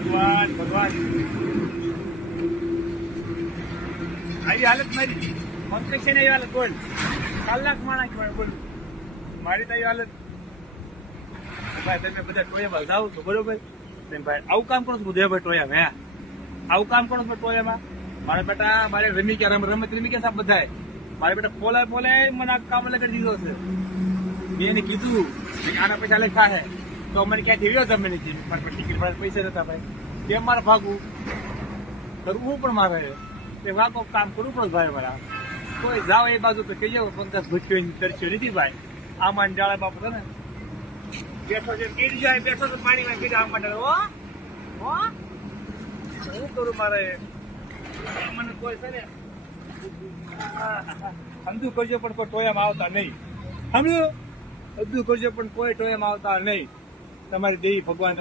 ભગવાન ભગવાન આવી હાલત મારી કોન્ટ્રેક્શન આવી હાલત બોલ કલાક માણસ બોલ મારી તો આવી હાલત ભાઈ તમે બધા ટોયામાં જાઓ છો બરોબર ભાઈ આવું કામ કરો છો બધું ભાઈ ટોયા મેં આવું કામ કરો છો ટોયામાં મારા બેટા મારે રમી ગયા રમત રમી ગયા સાહેબ બધા મારા બેટા બોલે મને આ કામ લગાડી દીધો છે મેં એને કીધું આના પૈસા લખા હે તો મને ક્યાંથી રહ્યો તમે નથી મારે ટિકિટ ભાડે પૈસા નતા ભાઈ કેમ મારે ભાગવું કરવું પણ મારે એ વાકો કામ કરવું પડે ભાઈ મારા કોઈ જાઓ એ બાજુ તો કહી જાવ 50 ભૂખ્યો તરસ્યો નથી ભાઈ આમાં ડાળામાં પડે ને બેઠો છે કીડી જાય બેઠો તો પાણીમાં કીધા આમ માટે હો શું કરું મારે મને કોઈ છે ને સમજુ કરજો પણ કોઈ ટોયામાં આવતા નહીં સમજુ બધું કરજો પણ કોઈ ટોયામાં આવતા નહીં તમારી દેવી ભગવાન